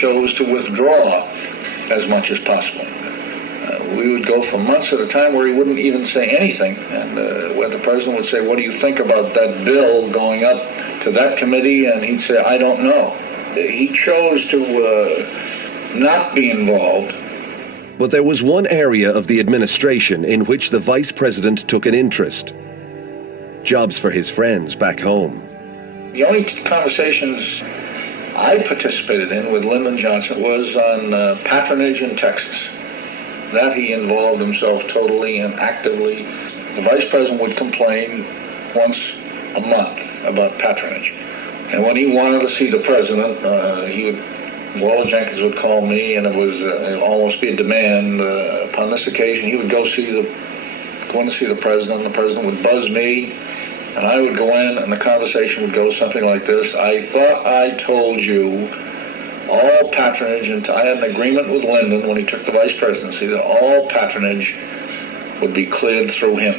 chose to withdraw as much as possible. We would go for months at a time where he wouldn't even say anything, and where the president would say, "What do you think about that bill going up to that committee?" And he'd say, "I don't know." He chose to not be involved. But there was one area of the administration in which the vice president took an interest: jobs for his friends back home. The only conversations I participated in with Lyndon Johnson was on patronage in Texas. That he involved himself totally and actively. The vice president would complain once a month about patronage. And when he wanted to see the president, Walter Jenkins would call me, and it would almost be a demand. Upon this occasion, he would go in to see the president. The president would buzz me, and I would go in, and the conversation would go something like this: "I thought I told you all patronage," and I had an agreement with Lyndon when he took the vice presidency that all patronage would be cleared through him.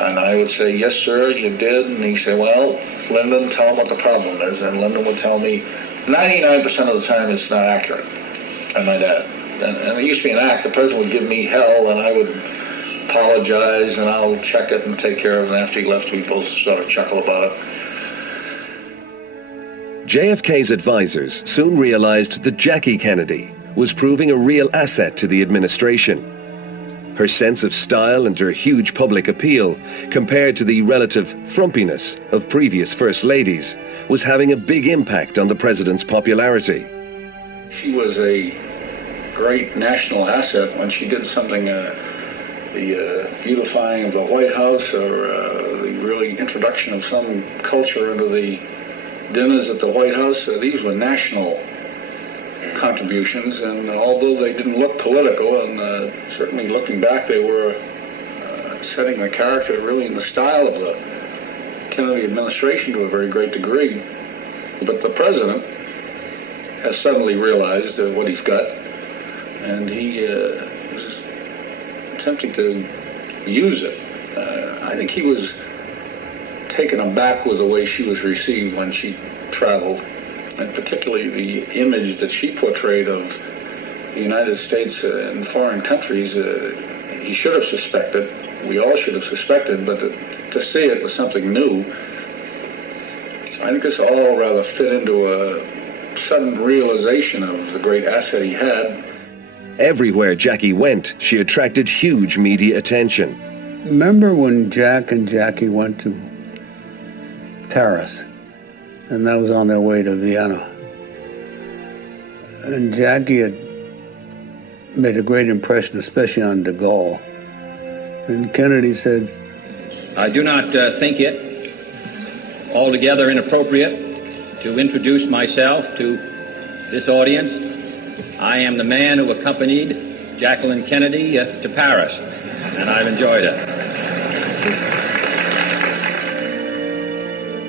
And I would say, "Yes, sir, you did." And he'd say, "Well, Lyndon, tell him what the problem is." And Lyndon would tell me 99% of the time it's not accurate. And my dad. And it used to be an act. The president would give me hell, and I would apologize, and I'll check it and take care of it. And after he left, we both sort of chuckle about it. JFK's advisors soon realized that Jackie Kennedy was proving a real asset to the administration. Her sense of style and her huge public appeal, compared to the relative frumpiness of previous first ladies, was having a big impact on the president's popularity. She was a great national asset when she did something, the beautifying of the White House, or the really introduction of some culture into the dinners at the White House. These were national contributions, and although they didn't look political, and certainly looking back, they were setting the character really in the style of the Kennedy administration to a very great degree. But the president has suddenly realized what he's got, and he is attempting to use it. I think he was taken aback with the way she was received when she traveled, and particularly the image that she portrayed of the United States in foreign countries. He should have suspected, we all should have suspected, but to see it was something new. So I think this all rather fit into a sudden realization of the great asset he had. Everywhere Jackie went, she attracted huge media attention. Remember when Jack and Jackie went to Paris, and that was on their way to Vienna. And Jackie had made a great impression, especially on de Gaulle. And Kennedy said, "I do not think it altogether inappropriate to introduce myself to this audience. I am the man who accompanied Jacqueline Kennedy to Paris, and I've enjoyed it."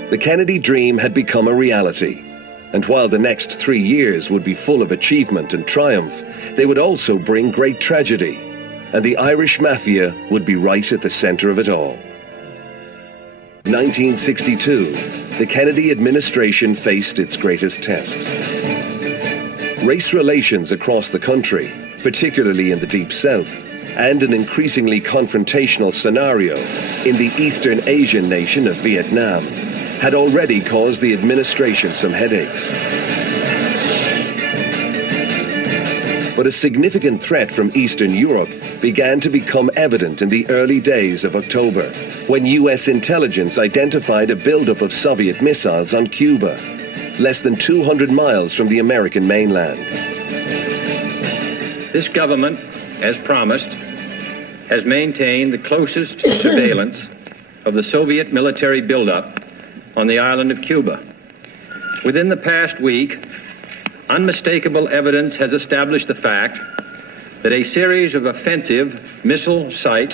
The Kennedy dream had become a reality, and while the next 3 years would be full of achievement and triumph, they would also bring great tragedy, and the Irish Mafia would be right at the center of it all. 1962, the Kennedy administration faced its greatest test. Race relations across the country, particularly in the Deep South, and an increasingly confrontational scenario in the Eastern Asian nation of Vietnam, had already caused the administration some headaches. But a significant threat from Eastern Europe began to become evident in the early days of October, when U.S. intelligence identified a buildup of Soviet missiles on Cuba, less than 200 miles from the American mainland. This government, as promised, has maintained the closest surveillance of the Soviet military buildup on the island of Cuba. Within the past week, unmistakable evidence has established the fact that a series of offensive missile sites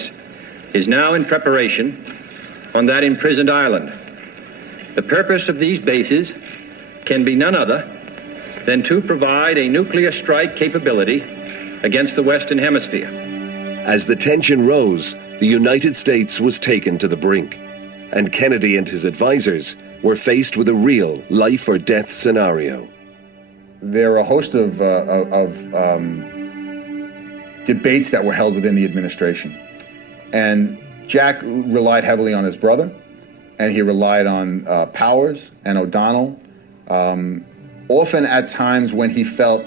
is now in preparation on that imprisoned island. The purpose of these bases can be none other than to provide a nuclear strike capability against the Western Hemisphere. As the tension rose, the United States was taken to the brink, and Kennedy and his advisors were faced with a real life-or-death scenario. there are a host of debates that were held within the administration. And Jack relied heavily on his brother, and he relied on Powers and O'Donnell. Often at times when he felt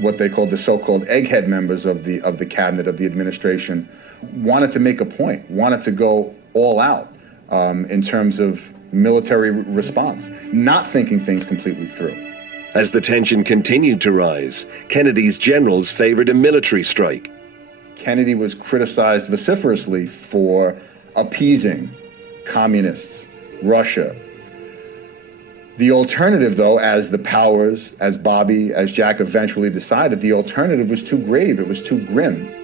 what they called the so-called egghead members of the cabinet, of the administration, wanted to make a point, wanted to go all out in terms of military response, not thinking things completely through. As the tension continued to rise, Kennedy's generals favored a military strike. Kennedy was criticized vociferously for appeasing communists, Russia. The alternative, though, as the Powers, as Bobby, as Jack eventually decided, the alternative was too grave, it was too grim.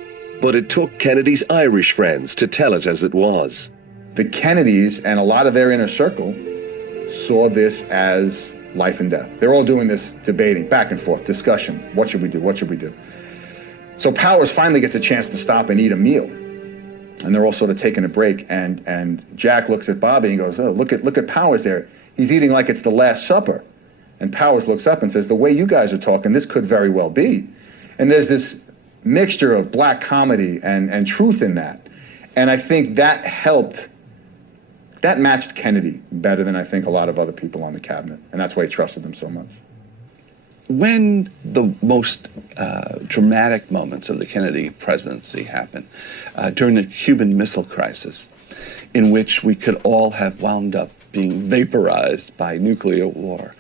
But it took Kennedy's Irish friends to tell it as it was. The Kennedys and a lot of their inner circle saw this as life and death. They're all doing this debating, back and forth, discussion. What should we do? What should we do? So Powers finally gets a chance to stop and eat a meal. And they're all sort of taking a break. And Jack looks at Bobby and goes, oh, look at Powers there. He's eating like it's the Last Supper. And Powers looks up and says, the way you guys are talking, this could very well be. And there's this mixture of black comedy and truth in that. And I think that helped, that matched Kennedy better than I think a lot of other people on the cabinet. And that's why he trusted them so much. When the most dramatic moments of the Kennedy presidency happened, during the Cuban Missile Crisis, in which we could all have wound up being vaporized by nuclear war,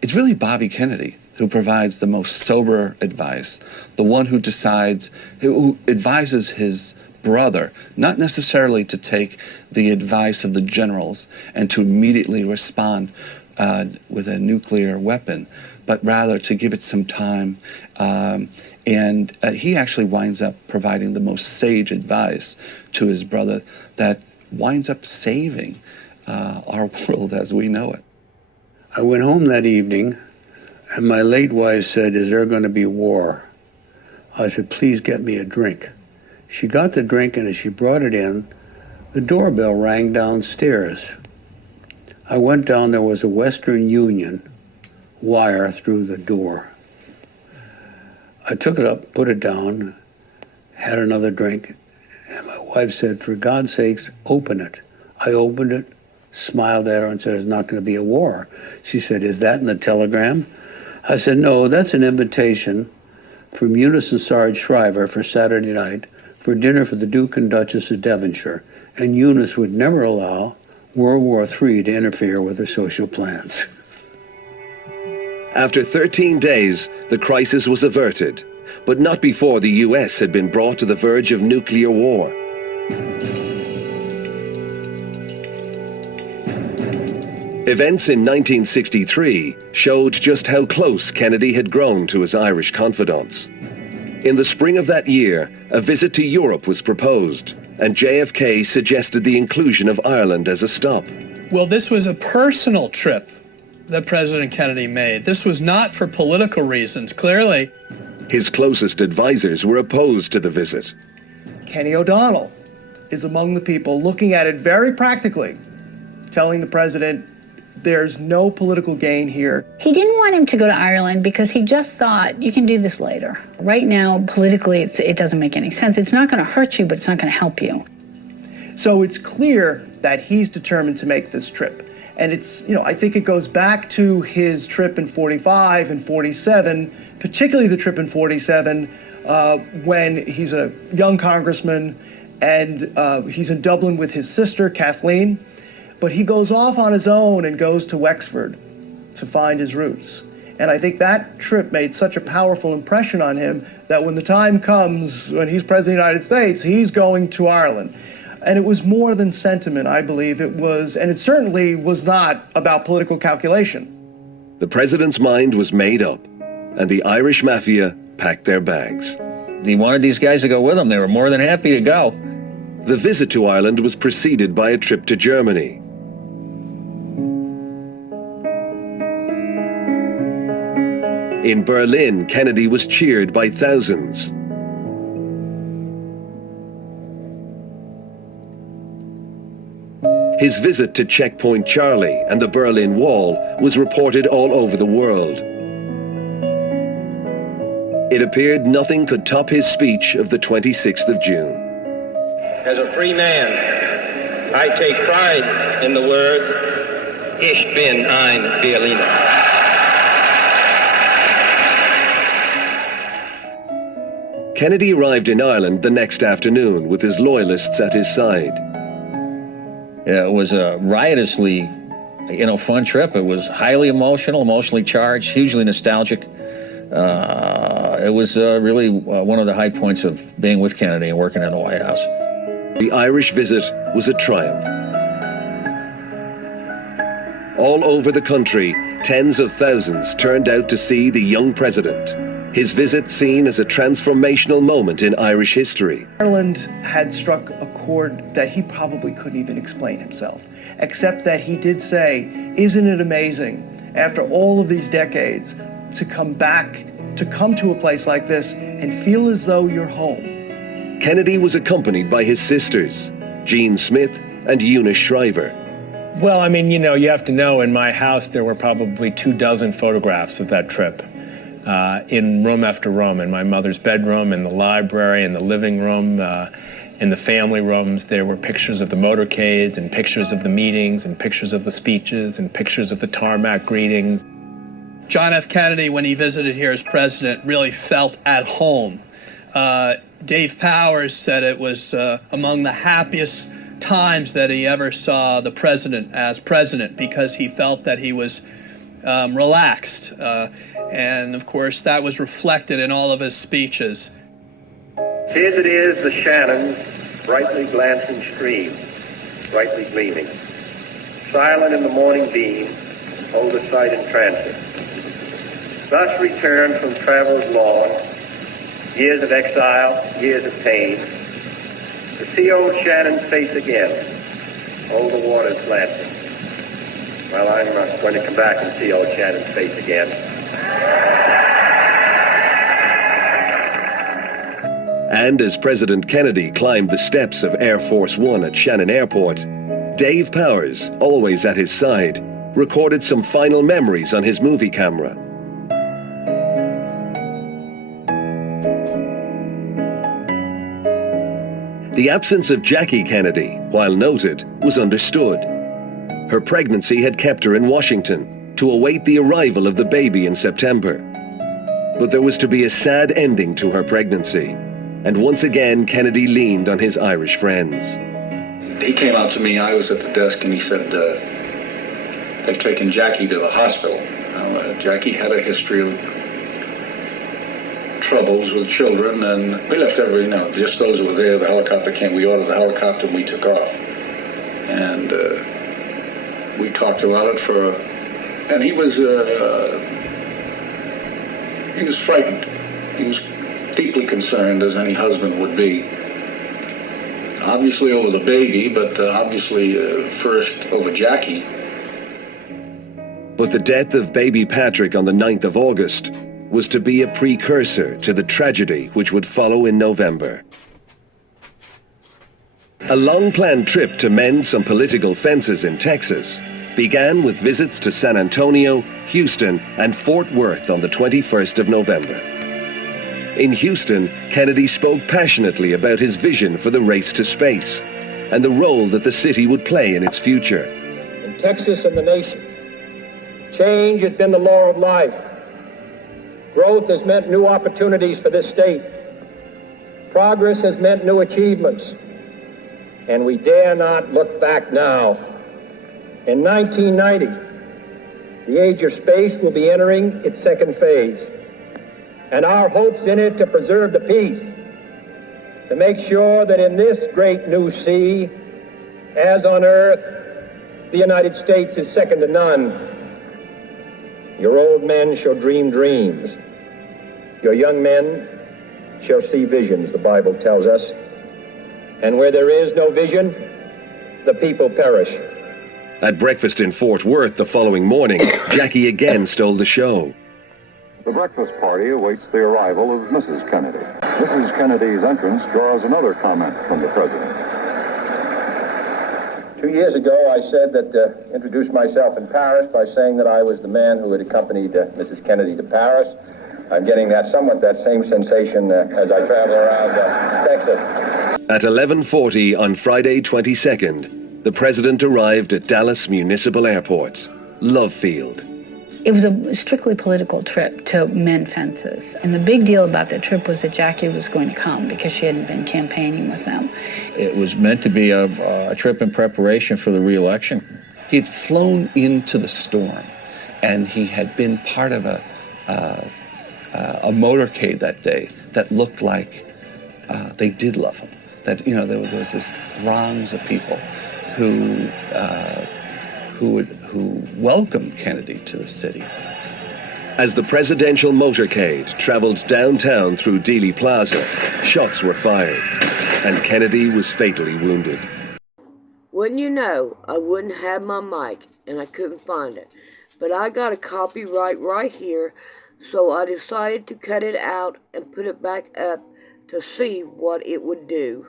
it's really Bobby Kennedy who provides the most sober advice, the one who decides, who advises his brother, not necessarily to take the advice of the generals and to immediately respond with a nuclear weapon, but rather to give it some time. And he actually winds up providing the most sage advice to his brother that winds up saving our world as we know it. I went home that evening, and my late wife said, is there going to be war? I said, please get me a drink. She got the drink, and as she brought it in, the doorbell rang downstairs. I went down, there was a Western Union wire through the door. I took it up, put it down, had another drink, and my wife said, for God's sakes, open it. I opened it, smiled at her and said, there's not going to be a war. She said, is that in the telegram? I said, no, that's an invitation from Eunice and Sarge Shriver for Saturday night for dinner for the Duke and Duchess of Devonshire. And Eunice would never allow World War III to interfere with her social plans. After 13 days, the crisis was averted, but not before the US had been brought to the verge of nuclear war. Events in 1963 showed just how close Kennedy had grown to his Irish confidants. In the spring of that year, a visit to Europe was proposed, and JFK suggested the inclusion of Ireland as a stop. Well, this was a personal trip that President Kennedy made. This was not for political reasons, clearly. His closest advisors were opposed to the visit. Kenny O'Donnell is among the people looking at it very practically, telling the president there's no political gain here. He didn't want him to go to Ireland because he just thought, you can do this later. Right now, politically, it doesn't make any sense. It's not going to hurt you, but it's not going to help you. So it's clear that he's determined to make this trip. And it's, I think it goes back to his trip in 45 and 47, particularly the trip in 47, when he's a young congressman and he's in Dublin with his sister, Kathleen. But he goes off on his own and goes to Wexford to find his roots. And I think that trip made such a powerful impression on him that when the time comes, when he's president of the United States, he's going to Ireland. And it was more than sentiment, I believe. It was, and it certainly was not about political calculation. The president's mind was made up, and the Irish mafia packed their bags. He wanted these guys to go with him. They were more than happy to go. The visit to Ireland was preceded by a trip to Germany. In Berlin, Kennedy was cheered by thousands. His visit to Checkpoint Charlie and the Berlin Wall was reported all over the world. It appeared nothing could top his speech of the 26th of June. As a free man, I take pride in the words, Ich bin ein Berliner. Kennedy arrived in Ireland the next afternoon with his loyalists at his side. It was a riotously, fun trip. It was highly emotional, emotionally charged, hugely nostalgic. It was really one of the high points of being with Kennedy and working in the White House. The Irish visit was a triumph. All over the country, tens of thousands turned out to see the young president. His visit seen as a transformational moment in Irish history. Ireland had struck a chord that he probably couldn't even explain himself, except that he did say, isn't it amazing, after all of these decades, to come to a place like this and feel as though you're home. Kennedy was accompanied by his sisters, Jean Smith and Eunice Shriver. Well, you have to know, in my house there were probably 24 photographs of that trip. In room after room, in my mother's bedroom, in the library, in the living room, in the family rooms, there were pictures of the motorcades and pictures of the meetings and pictures of the speeches and pictures of the tarmac greetings. John F. Kennedy, when he visited here as president, really felt at home. Dave Powers said it was among the happiest times that he ever saw the president as president, because he felt that he was relaxed. And of course, that was reflected in all of his speeches. His it is the Shannon, brightly glancing stream, brightly gleaming, silent in the morning beam, hold a sight in transit. Thus returned from travels long, years of exile, years of pain, to see old Shannon's face again, hold the waters glancing. Well, I'm going to come back and see old Shannon's face again. And as President Kennedy climbed the steps of Air Force One at Shannon Airport, Dave Powers, always at his side, recorded some final memories on his movie camera. The absence of Jackie Kennedy, while noted, was understood. Her pregnancy had kept her in Washington to await the arrival of the baby in September. But there was to be a sad ending to her pregnancy, and once again Kennedy leaned on his Irish friends. He came out to me, I was at the desk, and he said, they've taken Jackie to the hospital. Jackie had a history of troubles with children, and we left just those who were there. The helicopter came, we ordered the helicopter, and we took off. And we talked about it and he was frightened. He was deeply concerned, as any husband would be. Obviously over the baby, but obviously first over Jackie. But the death of baby Patrick on the 9th of August was to be a precursor to the tragedy which would follow in November. A long-planned trip to mend some political fences in Texas began with visits to San Antonio, Houston, and Fort Worth on the 21st of November. In Houston, Kennedy spoke passionately about his vision for the race to space and the role that the city would play in its future. In Texas and the nation, change has been the law of life. Growth has meant new opportunities for this state. Progress has meant new achievements. And we dare not look back now. In 1990, the age of space will be entering its second phase. And our hopes in it to preserve the peace, to make sure that in this great new sea, as on earth, the United States is second to none. Your old men shall dream dreams. Your young men shall see visions, the Bible tells us. And where there is no vision, the people perish. At breakfast in Fort Worth the following morning, Jackie again stole the show. The breakfast party awaits the arrival of Mrs. Kennedy. Mrs. Kennedy's entrance draws another comment from the president. 2 years ago, I said introduced myself in Paris by saying that I was the man who had accompanied Mrs. Kennedy to Paris. I'm getting that same sensation as I travel around Texas. At 11:40 on Friday 22nd, the president arrived at Dallas Municipal Airport's Love Field. It was a strictly political trip to mend fences. And the big deal about that trip was that Jackie was going to come because she hadn't been campaigning with them. It was meant to be a trip in preparation for the re-election. He had flown into the storm, and he had been part of a motorcade that day that looked like they did love him. That, you know, there was this throngs of people who welcomed Kennedy to the city. As the presidential motorcade traveled downtown through Dealey Plaza, shots were fired, and Kennedy was fatally wounded. Wouldn't you know, I wouldn't have my mic, and I couldn't find it. But I got a copyright right here, so I decided to cut it out and put it back up to see what it would do.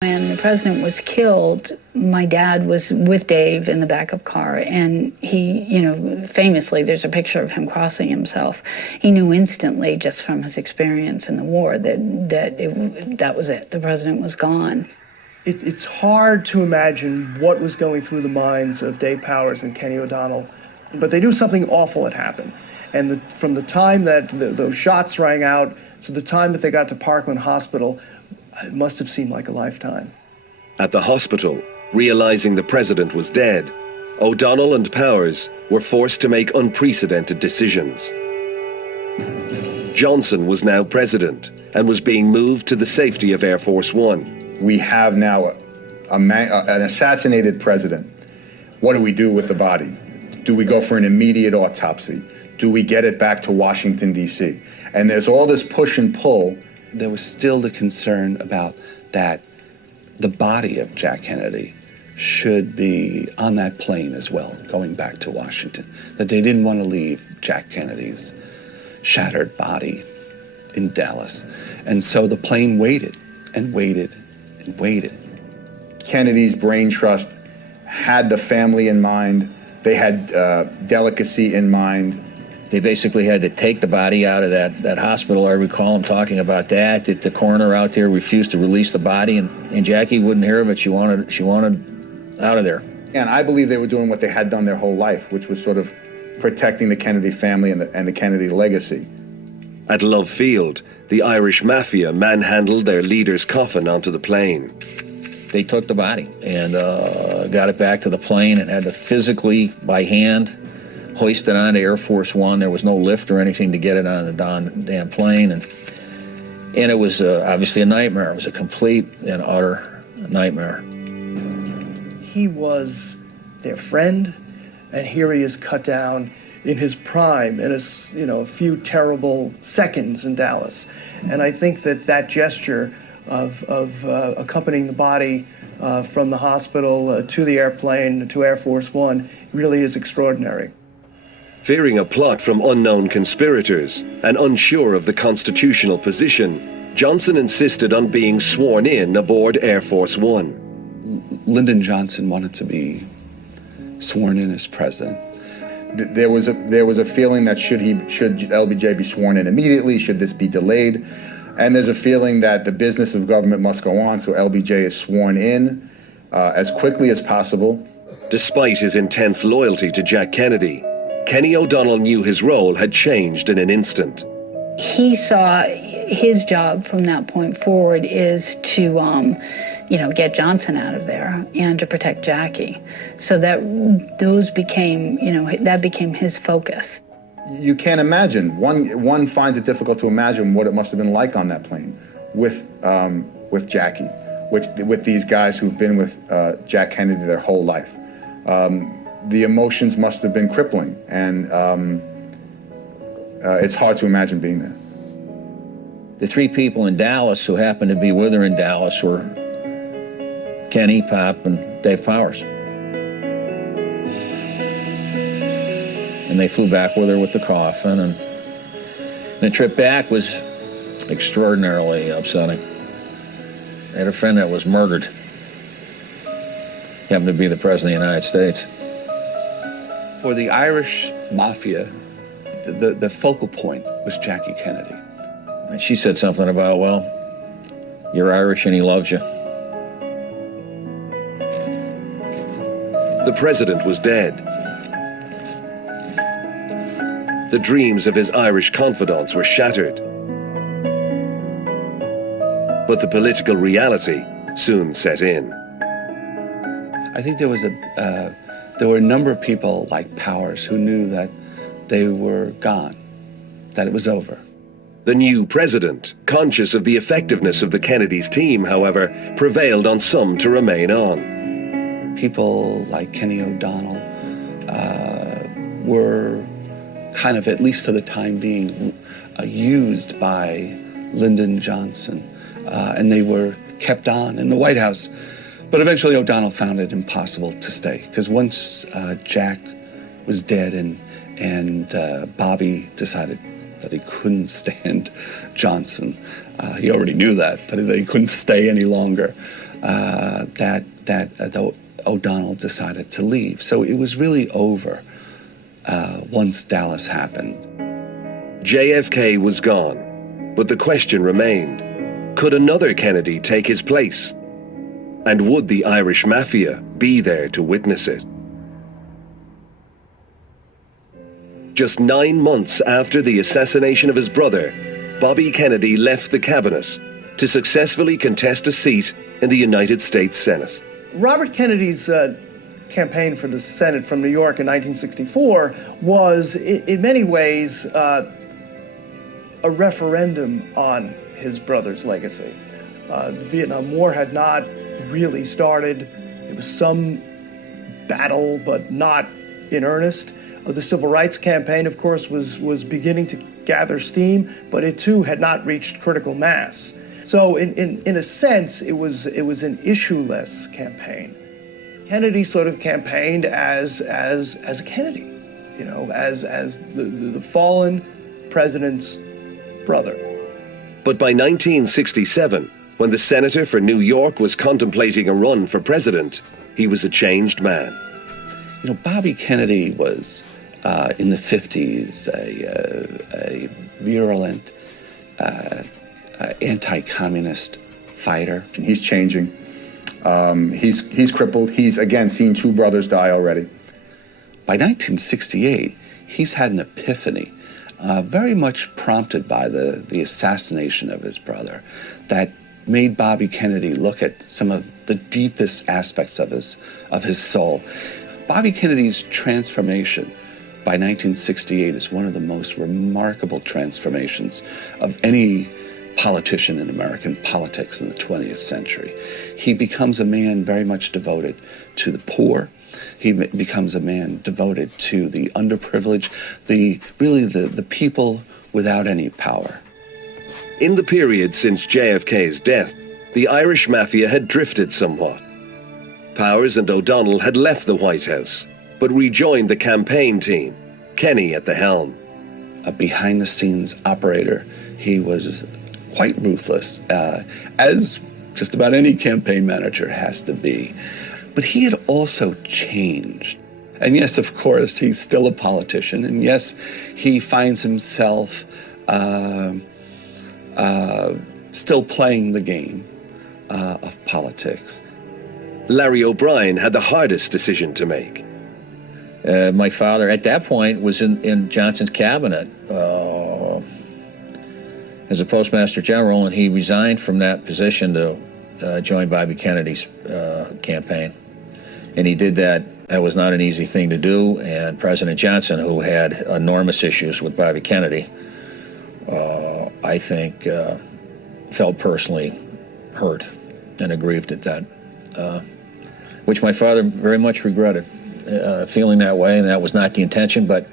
When the president was killed, my dad was with Dave in the backup car, and he, you know, famously, there's a picture of him crossing himself. He knew instantly, just from his experience in the war, that was it. The president was gone. It's hard to imagine what was going through the minds of Dave Powers and Kenny O'Donnell, but they knew something awful had happened. And from the time that those shots rang out to the time that they got to Parkland Hospital, it must have seemed like a lifetime. At the hospital, realizing the president was dead, O'Donnell and Powers were forced to make unprecedented decisions. Johnson was now president and was being moved to the safety of Air Force One. We have now an assassinated president. What do we do with the body? Do we go for an immediate autopsy? Do we get it back to Washington, D.C.? And there's all this push and pull. There was still the concern about that the body of Jack Kennedy should be on that plane as well, going back to Washington. That they didn't want to leave Jack Kennedy's shattered body in Dallas. And so the plane waited and waited and waited. Kennedy's brain trust had the family in mind. They had delicacy in mind. They basically had to take the body out of that hospital. I recall him talking about that the coroner out there refused to release the body, and Jackie wouldn't hear of it. She wanted out of there. And I believe they were doing what they had done their whole life, which was sort of protecting the Kennedy family and the Kennedy legacy. At Love Field, the Irish Mafia manhandled their leader's coffin onto the plane. They took the body and got it back to the plane and had to physically, by hand, hoist it onto Air Force One. There was no lift or anything to get it on the damn plane. And it was obviously a nightmare. It was a complete and utter nightmare. He was their friend, and here he is cut down in his prime in a few terrible seconds in Dallas. And I think that gesture of accompanying the body from the hospital to the airplane, to Air Force One, really is extraordinary. Fearing a plot from unknown conspirators and unsure of the constitutional position, Johnson insisted on being sworn in aboard Air Force One. Lyndon Johnson wanted to be sworn in as president. There was a feeling that should LBJ be sworn in immediately? Should this be delayed? And there's a feeling that the business of government must go on, so LBJ is sworn in as quickly as possible. Despite his intense loyalty to Jack Kennedy, Kenny O'Donnell knew his role had changed in an instant. He saw his job from that point forward is to, get Johnson out of there and to protect Jackie. So those became, that became his focus. You can't imagine. One finds it difficult to imagine what it must have been like on that plane with Jackie, with these guys who've been with Jack Kennedy their whole life. The emotions must have been crippling, and it's hard to imagine being there. The three people in Dallas who happened to be with her in Dallas were Kenny, Pop, and Dave Powers. And they flew back with her with the coffin, and the trip back was extraordinarily upsetting. I had a friend that was murdered. He happened to be the President of the United States. For the Irish Mafia, the focal point was Jackie Kennedy. And she said something about, well, you're Irish and he loves you. The president was dead. The dreams of his Irish confidants were shattered. But the political reality soon set in. I think there were a number of people like Powers who knew that they were gone, that it was over. The new president, conscious of the effectiveness of the Kennedys' team, however, prevailed on some to remain on. People like Kenny O'Donnell were kind of, at least for the time being, used by Lyndon Johnson, and they were kept on in the White House. But eventually O'Donnell found it impossible to stay, because once Jack was dead and Bobby decided that he couldn't stand Johnson, he already knew that, but he couldn't stay any longer, O'Donnell decided to leave. So it was really over once Dallas happened. JFK was gone, but the question remained, could another Kennedy take his place? And would the Irish Mafia be there to witness it? Just 9 months after the assassination of his brother, Bobby Kennedy left the cabinet to successfully contest a seat in the United States Senate. Robert Kennedy's campaign for the Senate from New York in 1964 was, in many ways, a referendum on his brother's legacy. The Vietnam War had not really started. There was some battle, but not in earnest. The Civil Rights campaign, of course, was beginning to gather steam, but it too had not reached critical mass. So in a sense, it was an issue-less campaign. Kennedy sort of campaigned as a Kennedy, you know, as the fallen president's brother. But by 1967, when the senator for New York was contemplating a run for president, he was a changed man. You know, Bobby Kennedy was, in the 50s, a virulent, anti-communist fighter. He's changing. He's crippled. He's, again, seen two brothers die already. By 1968, he's had an epiphany, very much prompted by the assassination of his brother, that made Bobby Kennedy look at some of the deepest aspects of his soul. Bobby Kennedy's transformation by 1968 is one of the most remarkable transformations of any politician in American politics in the 20th century. He becomes a man very much devoted to the poor. He becomes a man devoted to the underprivileged, the people without any power. In the period since JFK's death, the Irish Mafia had drifted somewhat. Powers and O'Donnell had left the White House, but rejoined the campaign team, Kenny at the helm. A behind-the-scenes operator, he was quite ruthless, as just about any campaign manager has to be. But he had also changed. And yes, of course, he's still a politician, and yes, he finds himself still playing the game of politics. Larry O'Brien had the hardest decision to make. My father, at that point, was in Johnson's cabinet as a postmaster general, and he resigned from that position to join Bobby Kennedy's campaign. And he did that. That was not an easy thing to do, and President Johnson, who had enormous issues with Bobby Kennedy, I think felt personally hurt and aggrieved at that, which my father very much regretted, feeling that way, and that was not the intention, but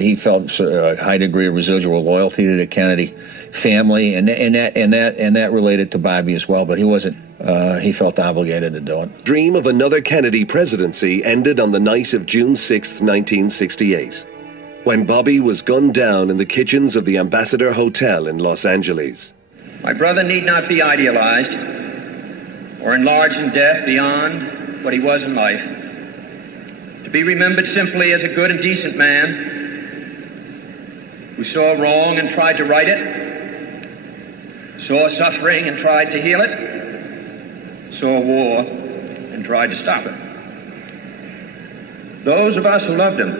he felt a high degree of residual loyalty to the Kennedy family, and that related to Bobby as well, but he wasn't, he felt obligated to do it. Dream of another Kennedy presidency ended on the night of June 6, 1968. When Bobby was gunned down in the kitchens of the Ambassador Hotel in Los Angeles. My brother need not be idealized or enlarged in death beyond what he was in life. To be remembered simply as a good and decent man who saw wrong and tried to right it, saw suffering and tried to heal it, saw war and tried to stop it. Those of us who loved him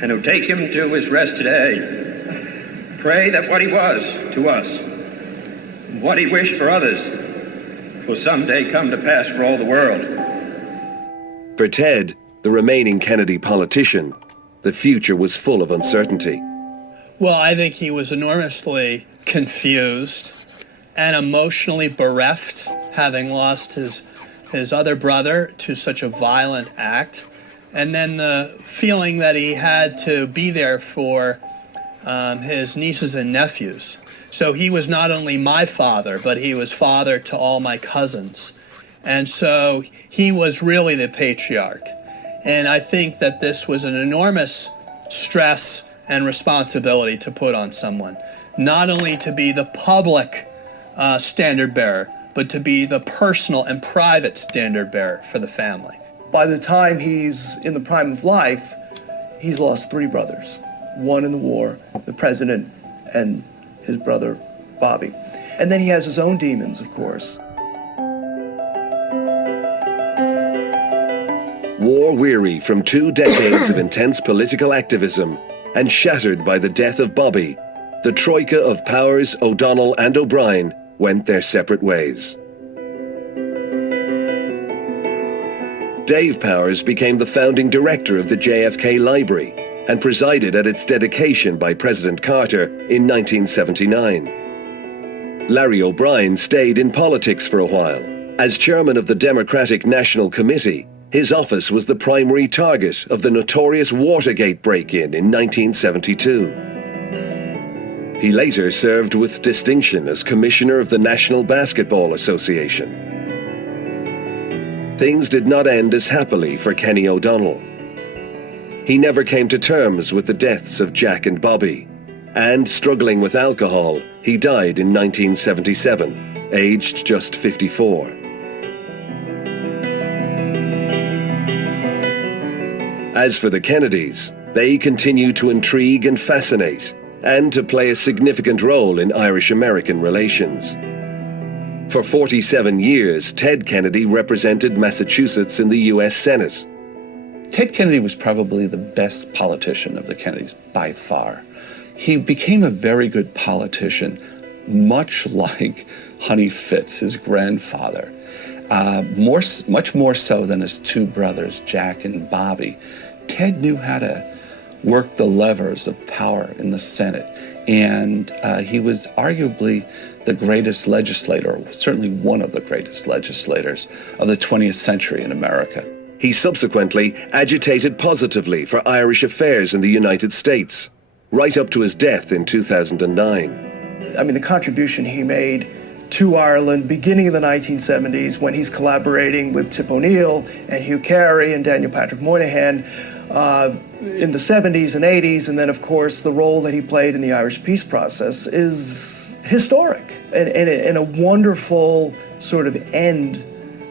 and who take him to his rest today pray that what he was to us, and what he wished for others, will someday come to pass for all the world. For Ted, the remaining Kennedy politician, the future was full of uncertainty. Well, I think he was enormously confused and emotionally bereft, having lost his other brother to such a violent act. And then the feeling that he had to be there for his nieces and nephews. So he was not only my father, but he was father to all my cousins. And so he was really the patriarch. And I think that this was an enormous stress and responsibility to put on someone, not only to be the public standard bearer, but to be the personal and private standard bearer for the family. By the time he's in the prime of life, he's lost 3 brothers. One in the war, the president, and his brother, Bobby. And then he has his own demons, of course. War-weary from 2 decades of intense political activism and shattered by the death of Bobby, the troika of Powers, O'Donnell and O'Brien went their separate ways. Dave Powers became the founding director of the JFK Library and presided at its dedication by President Carter in 1979. Larry O'Brien stayed in politics for a while. As chairman of the Democratic National Committee, his office was the primary target of the notorious Watergate break-in in 1972. He later served with distinction as commissioner of the National Basketball Association. Things did not end as happily for Kenny O'Donnell. He never came to terms with the deaths of Jack and Bobby, and struggling with alcohol, he died in 1977, aged just 54. As for the Kennedys, they continue to intrigue and fascinate, and to play a significant role in Irish-American relations. For 47 years, Ted Kennedy represented Massachusetts in the U.S. Senate. Ted Kennedy was probably the best politician of the Kennedys, by far. He became a very good politician, much like Honey Fitz, his grandfather. Much more so than his 2 brothers, Jack and Bobby. Ted knew how to work the levers of power in the Senate, and he was arguably the greatest legislator, certainly one of the greatest legislators of the 20th century in America. He subsequently agitated positively for Irish affairs in the United States, right up to his death in 2009. I mean, the contribution he made to Ireland beginning in the 1970s when he's collaborating with Tip O'Neill and Hugh Carey and Daniel Patrick Moynihan in the 70s and 80s, and then, of course, the role that he played in the Irish peace process is historic and a wonderful sort of end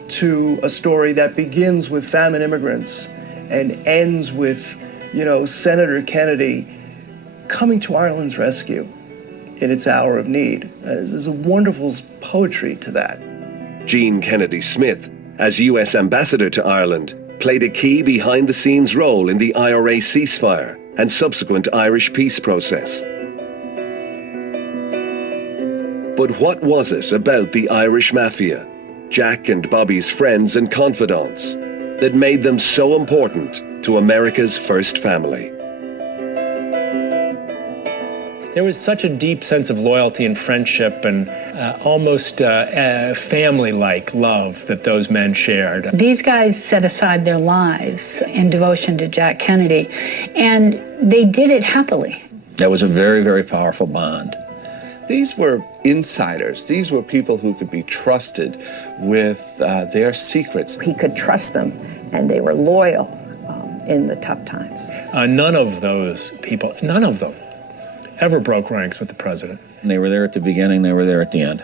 to a story that begins with famine immigrants and ends with, Senator Kennedy coming to Ireland's rescue in its hour of need. There's a wonderful poetry to that. Gene Kennedy Smith, as U.S. ambassador to Ireland, played a key behind-the-scenes role in the IRA ceasefire and subsequent Irish peace process. But what was it about the Irish Mafia, Jack and Bobby's friends and confidants, that made them so important to America's first family? There was such a deep sense of loyalty and friendship and almost family-like love that those men shared. These guys set aside their lives in devotion to Jack Kennedy, and they did it happily. That was a very, very powerful bond. These were insiders. These were people who could be trusted with their secrets. He could trust them, and they were loyal in the tough times. None of those people, none of them, ever broke ranks with the president. They were there at the beginning, they were there at the end.